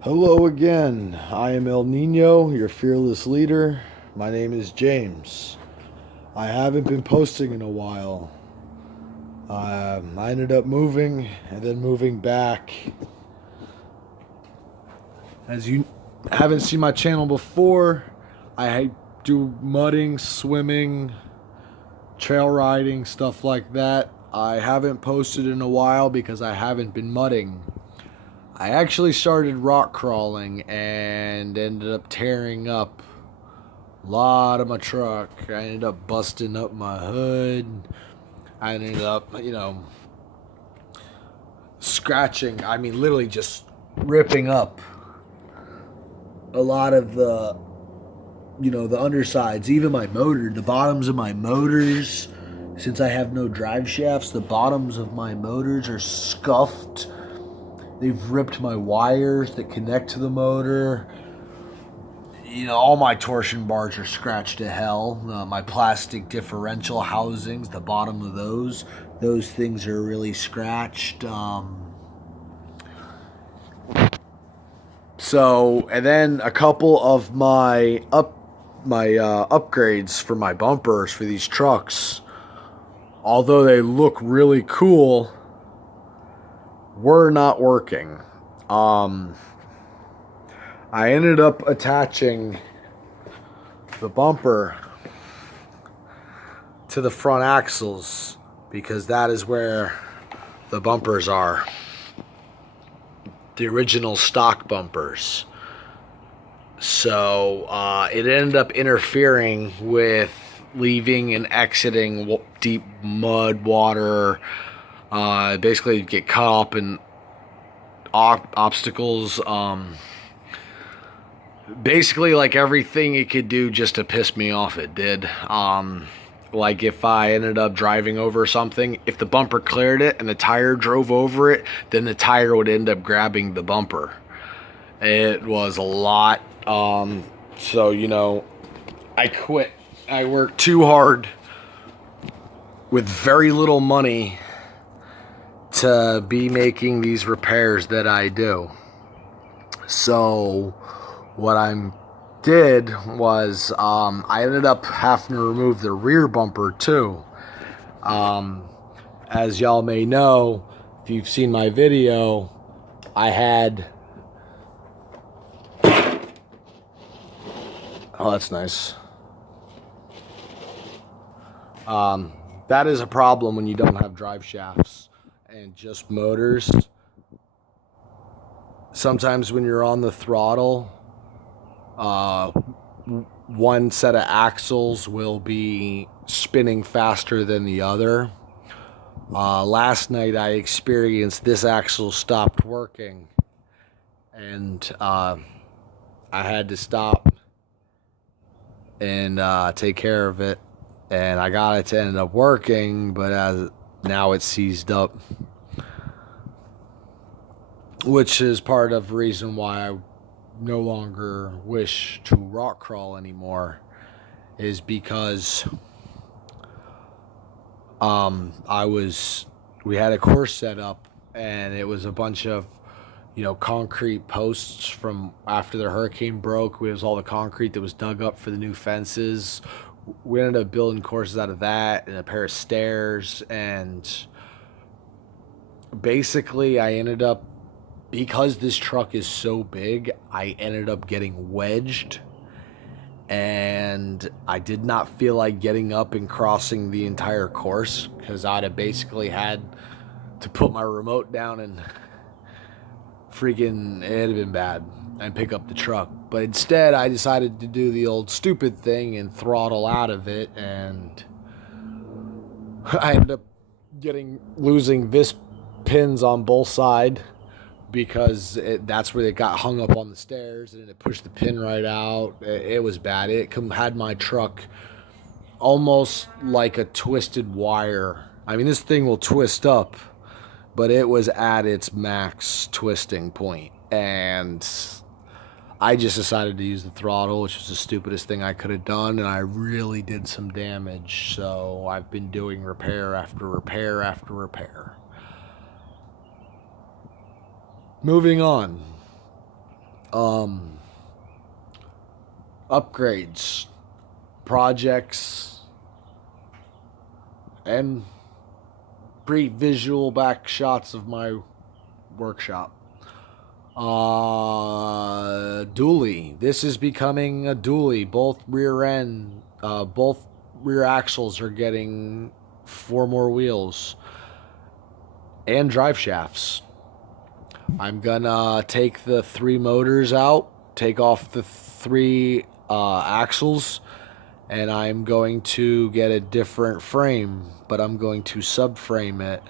Hello again. I am El Nino, your fearless leader. My name is James. I haven't been posting in a while. I ended up moving and then moving back. As you haven't seen my channel before, I do mudding, swimming, trail riding, stuff like that. I haven't posted in a while because I haven't been mudding. I actually started rock crawling and ended up tearing up a lot of my truck. I ended up busting up my hood. I ended up, scratching. I mean, literally just ripping up a lot of the undersides, even my motor, the bottoms of my motors. Since I have no drive shafts, the bottoms of my motors are scuffed. They've ripped my wires that connect to the motor. All my torsion bars are scratched to hell. My plastic differential housings, the bottom of those things are really scratched. And then a couple of my upgrades for my bumpers for these trucks, although they look really cool, were not working. I ended up attaching the bumper to the front axles because that is where the bumpers are. The original stock bumpers. So it ended up interfering with leaving and exiting deep mud, water. Basically, get caught up in obstacles. Basically, like everything it could do just to piss me off, it did. Like if I ended up driving over something, if the bumper cleared it and the tire drove over it, then the tire would end up grabbing the bumper. It was a lot. So, I quit. I worked too hard with very little money to be making these repairs that I do. So what I did was I ended up having to remove the rear bumper too. As y'all may know, if you've seen my video, I had... Oh, that's nice. That is a problem when you don't have drive shafts and just motors. Sometimes when you're on the throttle, one set of axles will be spinning faster than the other. Last night I experienced this axle stopped working, and I had to stop and take care of it, and I got it to end up working, but now it's seized up, which is part of the reason why I no longer wish to rock crawl anymore, is because we had a course set up, and it was a bunch of concrete posts from after the hurricane broke. It was all the concrete that was dug up for the new fences. We ended up building courses out of that and a pair of stairs, and basically I ended up, because this truck is so big, I ended up getting wedged, and I did not feel like getting up and crossing the entire course because I'd have basically had to put my remote down and freaking, it'd have been bad, and pick up the truck. But instead I decided to do the old stupid thing and throttle out of it, and I ended up losing this pins on both sides because that's where they got hung up on the stairs, and it pushed the pin right out. It was bad. It had my truck almost like a twisted wire. I mean, this thing will twist up, but it was at its max twisting point, and I just decided to use the throttle, which was the stupidest thing I could have done, and I really did some damage. So I've been doing repair after repair after repair. Moving on. upgrades, projects, and pretty visual back shots of my workshop. Dually. This is becoming a dually. Both rear axles are getting 4 more wheels and drive shafts. I'm gonna take the 3 motors out, take off the 3 axles, and I'm going to get a different frame, but I'm going to subframe it.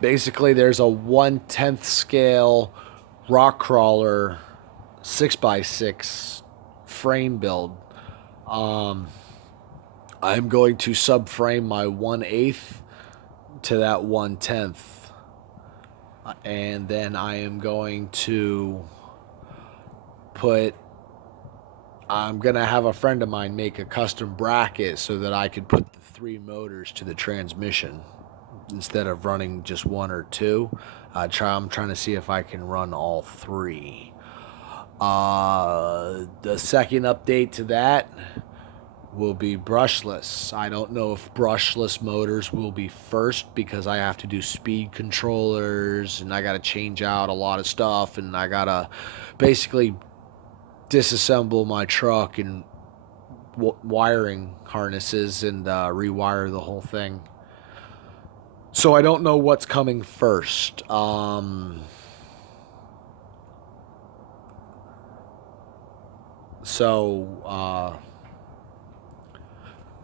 Basically, there's a 1/10 scale rock crawler 6x6 frame build. I'm going to subframe my 1/8 to that 1/10, and then I am going to I'm gonna have a friend of mine make a custom bracket so that I could put the 3 motors to the transmission instead of running just 1 or 2. I'm trying to see if I can run all 3. The second update to that will be brushless. I don't know if brushless motors will be first because I have to do speed controllers and I got to change out a lot of stuff, and I got to basically disassemble my truck and wiring harnesses and rewire the whole thing. So I don't know what's coming first.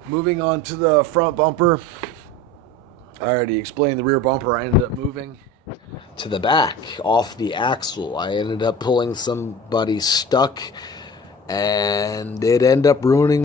Moving on to the front bumper. I already explained the rear bumper. I ended up moving to the back off the axle. I ended up pulling somebody stuck, and it ended up ruining